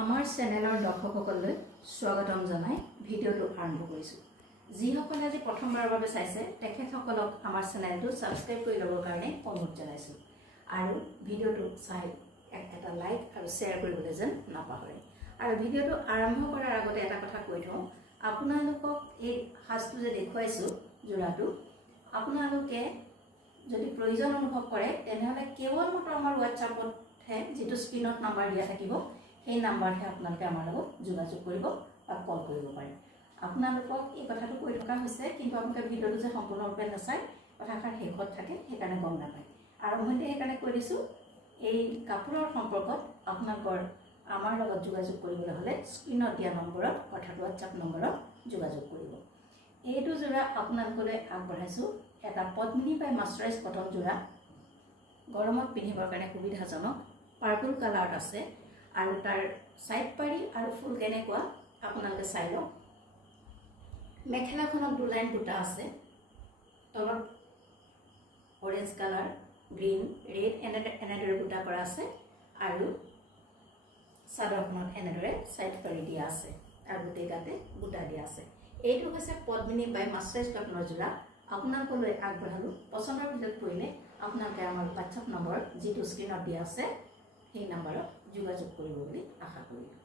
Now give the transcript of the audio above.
আমাৰ চেনেলৰ দৰ্শকসকললৈ স্বাগতম জনাই ভিডিঅ'টো আৰম্ভ কৰিছোঁ। যিসকলে আজি প্ৰথমবাৰৰ বাবে চাইছে তেখেতসকলক আমাৰ চেনেলটো সাবস্ক্ৰাইব কৰি ল'বৰ কাৰণে অনুৰোধ জনাইছোঁ আৰু ভিডিঅ'টো চাই এটা লাইক আৰু শ্বেয়াৰ কৰিবলৈ যেন নাপাহৰে। আৰু ভিডিঅ'টো আৰম্ভ কৰাৰ আগতে এটা কথা কৈ থওঁ, আপোনালোকক এই সাজটো যে দেখুৱাইছোঁ যোৰাটো, আপোনালোকে যদি প্ৰয়োজন অনুভৱ কৰে তেনেহ'লে কেৱল মাত্ৰ আমাৰ হোৱাটছআপতহে যিটো স্ক্ৰীনত নাম্বাৰ দিয়া থাকিব সেই নাম্বাৰহে আপোনালোকে আমাৰ লগত যোগাযোগ কৰিব বা কল কৰিব পাৰে। আপোনালোকক এই কথাটো কৈ থকা হৈছে, কিন্তু আপোনালোকে ভিডিঅ'টো যে সম্পূৰ্ণৰূপে নাচায়, কথাষাৰ শেষত থাকে, সেইকাৰণে গম নাপায়। আৰম্ভণিতে সেইকাৰণে কৈ দিছোঁ, এই কাপোৰৰ সম্পৰ্কত আপোনালোকৰ আমাৰ লগত যোগাযোগ কৰিবলৈ হ'লে স্ক্ৰীনত দিয়া নম্বৰত অৰ্থাৎ হোৱাটছআপ নম্বৰত যোগাযোগ কৰিব। এইটো যোৰা আপোনালোকলৈ আগবঢ়াইছোঁ এটা পদ্মিনী বাই মাৰ্চাৰাইজ কটন যোৰা, গৰমত পিন্ধিবৰ কাৰণে সুবিধাজনক, পাৰ্পল কালাৰত আছে আৰু তাৰ সাইড পাৰি আৰু ফুল কেনেকুৱা আপোনালোকে চাই লওক। মেখেলাখনত 2 লাইন বুটা আছে, তলত অৰেঞ্জ কালাৰ, গ্ৰীণ, ৰেড এনেদৰে বুটা কৰা আছে আৰু চাদৰখনত এনেদৰে সাইড পাৰি দিয়া আছে আৰু গোটেই গাতে বুটা দিয়া আছে। এইটো হৈছে পদ্মিনী বাই মাৰ্চাৰাইজ কটনৰ যোৰা আপোনালোকলৈ আগবঢ়ালোঁ। পচন্দৰ ভিতৰত পৰিলে আপোনালোকে আমাৰ হোৱাটছআপ নম্বৰ যিটো স্ক্ৰীনত দিয়া আছে সেই নম্বৰত যোগাযোগ কৰিব বুলি আশা কৰিলোঁ।